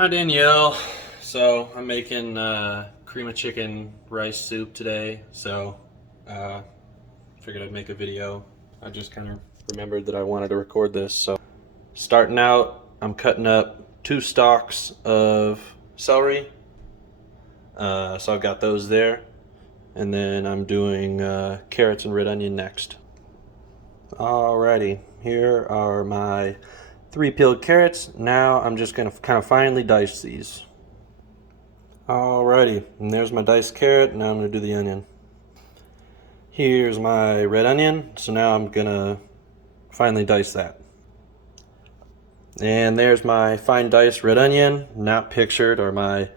Hi Danielle. So I'm making cream of chicken rice soup today. Uh, Figured I'd make a video. I just kind of remembered that I wanted to record this. So starting out, I'm cutting up 2 stalks of celery. So I've got those there, and then I'm doing carrots and red onion next. Alrighty, here are my 3 peeled carrots. Now I'm just gonna kind of finely dice these. Alrighty, and there's my diced carrot. Now I'm going to do the onion. Here's my red onion, so now I'm going to finely dice that. And there's my fine diced red onion, not pictured, or my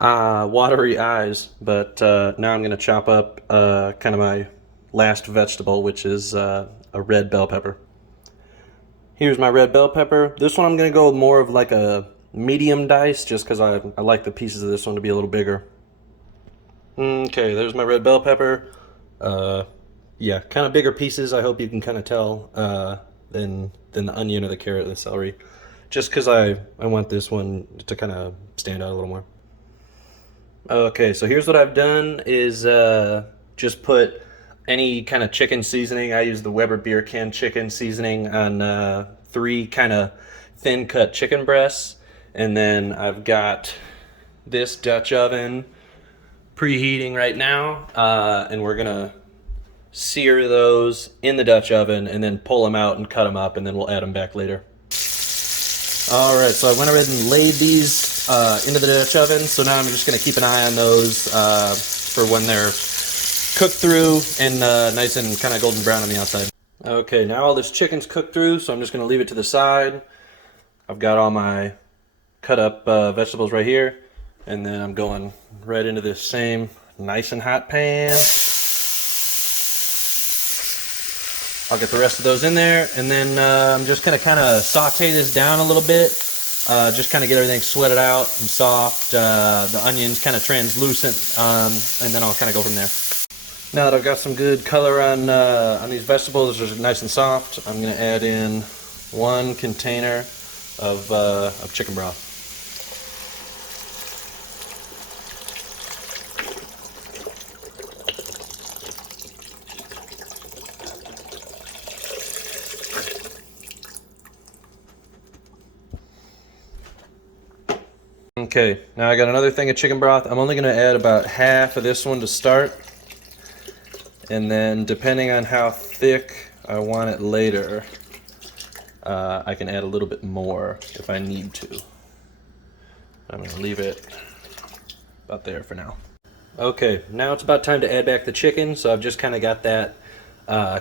watery eyes, but now I'm going to chop up kind of my last vegetable, which is a red bell pepper. Here's my red bell pepper. This one I'm going to go with more of like a medium dice, just because I like the pieces of this one to be a little bigger. Okay, there's my red bell pepper. Yeah, kind of bigger pieces. I hope you can kind of tell than the onion or the carrot or the celery, just because I want this one to kind of stand out a little more. Okay, so here's what I've done is just put any kind of chicken seasoning. I use the Weber beer can chicken seasoning on 3 kind of thin cut chicken breasts. And then I've got this Dutch oven preheating right now, and we're gonna sear those in the Dutch oven and then pull them out and cut them up, and then we'll add them back later. Alright, so I went ahead and laid these into the Dutch oven, so now I'm just gonna keep an eye on those for when they're cooked through and nice and kind of golden brown on the outside. Okay, now all this chicken's cooked through, so I'm just gonna leave it to the side. I've got all my cut up vegetables right here, and then I'm going right into this same nice and hot pan. I'll get the rest of those in there, and then I'm just gonna kind of saute this down a little bit, just kind of get everything sweated out and soft, the onions kind of translucent, and then I'll kind of go from there. Now that I've got some good color on these vegetables, they're nice and soft, I'm gonna add in 1 container of chicken broth. Okay, now I got another thing of chicken broth. I'm only going to add about half of this one to start. And then depending on how thick I want it later, I can add a little bit more if I need to. I'm going to leave it about there for now. Okay, now it's about time to add back the chicken. So I've just kind of got that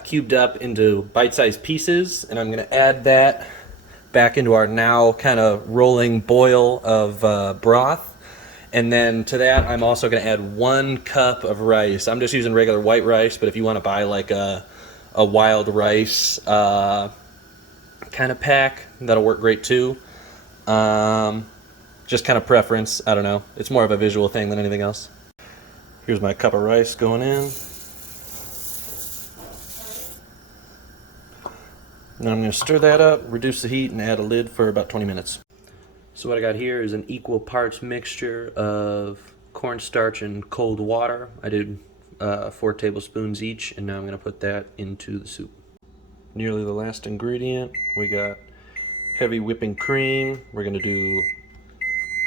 cubed up into bite-sized pieces. And I'm going to add that back into our now kind of rolling boil of broth. And then to that, I'm also going to add 1 cup of rice. I'm just using regular white rice, but if you want to buy like a wild rice kind of pack, that'll work great too. Just kind of preference, I don't know. It's more of a visual thing than anything else. Here's my cup of rice going in. Now I'm going to stir that up, reduce the heat, and add a lid for about 20 minutes. So what I got here is an equal parts mixture of cornstarch and cold water. I did 4 tablespoons each, and now I'm going to put that into the soup. Nearly the last ingredient, we got heavy whipping cream. We're going to do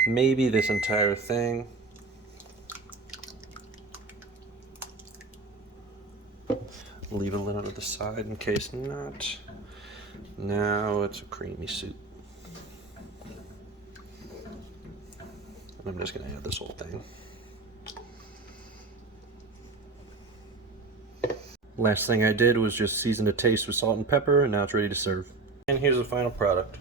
maybe this entire thing. Leave a little to the side in case not. Now it's a creamy soup. I'm just going to add this whole thing. Last thing I did was just season to taste with salt and pepper, and now it's ready to serve. And here's the final product.